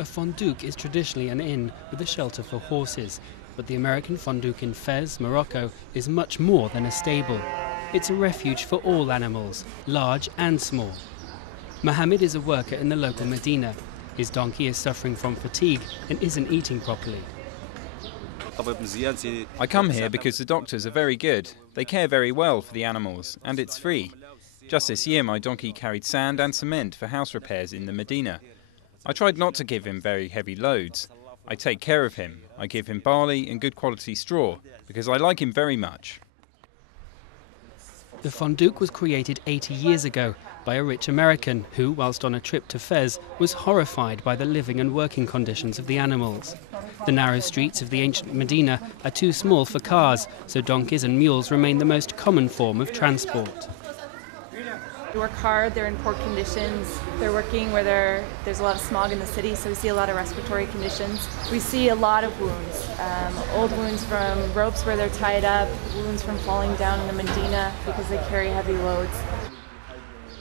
A fondouk is traditionally an inn with a shelter for horses, but the American fondouk in Fez, Morocco, is much more than a stable. It's a refuge for all animals, large and small. Mohammed is a worker in the local Medina. His donkey is suffering from fatigue and isn't eating properly. I come here because the doctors are very good. They care very well for the animals, and it's free. Just this year my donkey carried sand and cement for house repairs in the Medina. I tried not to give him very heavy loads. I take care of him. I give him barley and good quality straw, because I like him very much. The fondouk was created 80 years ago by a rich American who, whilst on a trip to Fez, was horrified by the living and working conditions of the animals. The narrow streets of the ancient Medina are too small for cars, so donkeys and mules remain the most common form of transport. They work hard, they're in poor conditions, they're working where there's a lot of smog in the city, so we see a lot of respiratory conditions. We see a lot of wounds, old wounds from ropes where they're tied up, wounds from falling down in the Medina because they carry heavy loads.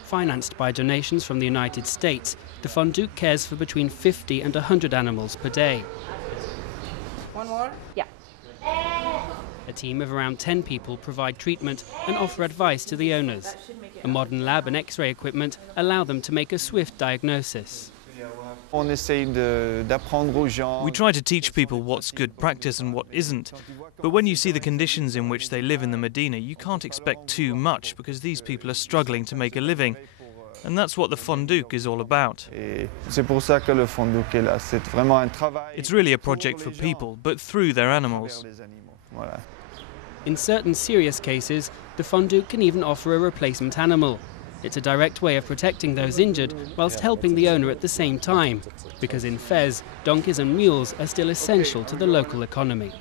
Financed by donations from the United States, the fondouk cares for between 50 and 100 animals per day. One more? Yeah. A team of around 10 people provide treatment and offer advice to the owners. A modern lab and X-ray equipment allow them to make a swift diagnosis. We try to teach people what's good practice and what isn't. But when you see the conditions in which they live in the Medina, you can't expect too much because these people are struggling to make a living. And that's what the fondouk is all about. It's really a project for people, but through their animals. In certain serious cases, the fondouk can even offer a replacement animal. It's a direct way of protecting those injured whilst helping the owner at the same time, because in Fez, donkeys and mules are still essential to the local economy.